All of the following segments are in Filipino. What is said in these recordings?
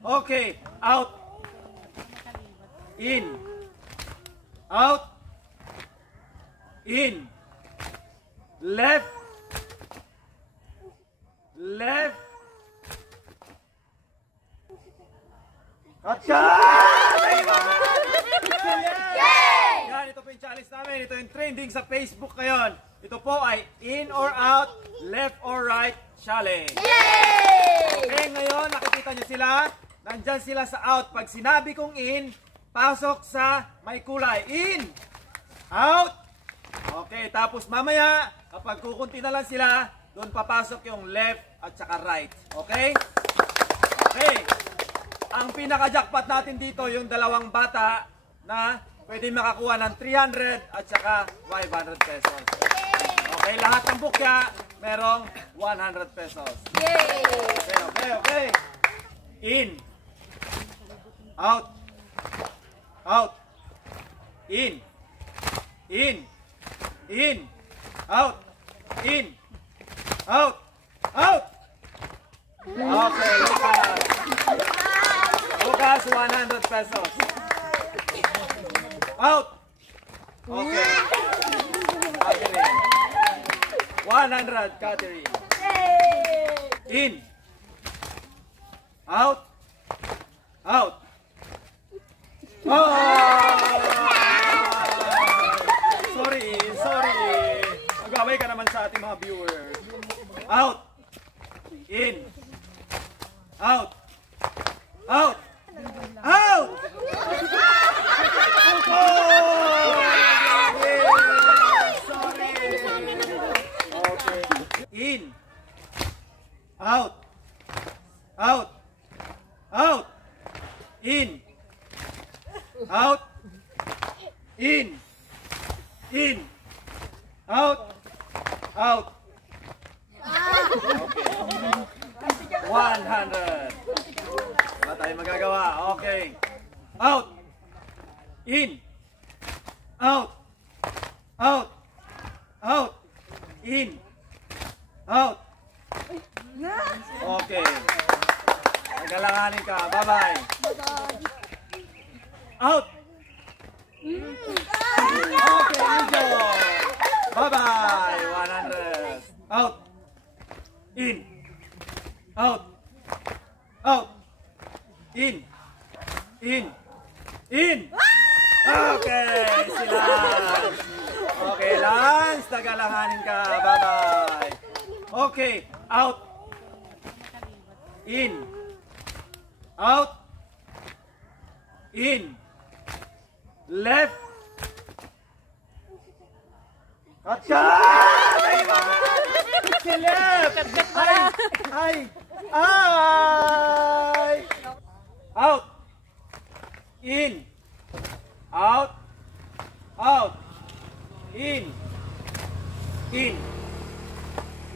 Okay, out. In. Out. In. Left. Left. Gotcha! Yan, ito po yung challenge namin. Ito yung trending sa Facebook ngayon. Ito po ay in or out, left or right challenge. Okay, ngayon nakikita nyo sila. Nandyan sila sa out. Pag sinabi kong in, pasok sa may kulay. In! Out! Okay, tapos mamaya, kapag kukunti na lang sila, doon papasok yung left at saka right. Okay? Okay. Ang pinaka-jackpot natin dito, yung dalawang bata na pwede makakuha ng 300 at saka 500 pesos. Okay, lahat ng bukya, merong 100 pesos. Okay. In. Out. Out. In. In. In. Out. In. Out. Out. Okay, Lucas, 100 pesos. Out. Okay. Catherine. 100, Catherine. In. Out. Out. Oh! Sorry. Magaway ka naman sa ating mga viewers. Out. In. Out. Out. Out. Sorry. Okay. In. Out. Out. Out. In. Out. In. In. Out. Out. Okay. 100. Wala tayong magagawa. Okay. Out. In. Out. Out. Out. In. Out. Okay. Nagalanganin ka. Bye-bye. Out. Okay, enjoy. Bye-bye. 100. Out. In. Out. Out. In. In. In. Okay, sila. Okay, Lance. Nagalanganin ka. Bye-bye. Okay, out. In. Out. In. Left. Gotcha! Si left! Ay! Out! In! Out! Out! In! In!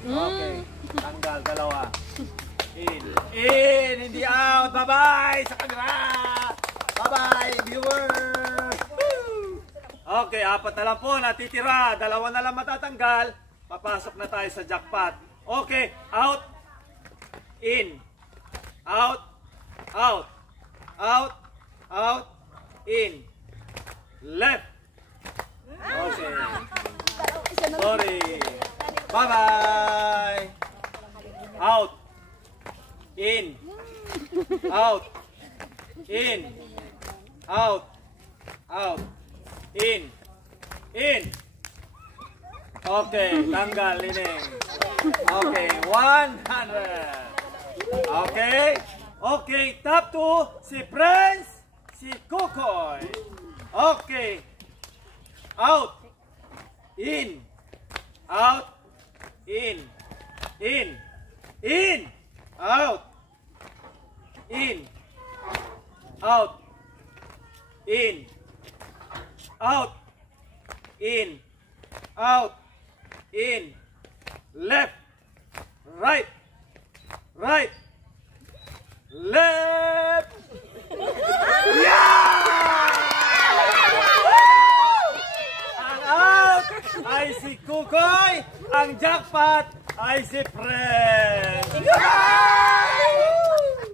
Okay. Tanggal, dalawa. In! In! Hindi out! Bye-bye! Sa kamera! Bye-bye, viewers! Okay, apat na lang po natitira. Dalawa na lang matatanggal. Papasok na tayo sa jackpot. Okay, out. In. Out. Out. Out. Out. In. Left. Okay. Sorry. Bye-bye. Out. In. Out. In. Out. Out. In. In. Okay, tanggal, lining. Okay, 100. Okay. Okay, top 2, si Prince, si Kukoy. Okay. Out. In. Out. In. In. In. Out. In. Out. In. Out. In. Out. In. Left. Right. Right. Left. Yeah! Ang out ay si Kukoy. Ang jackpot ay si Fred. Yeah!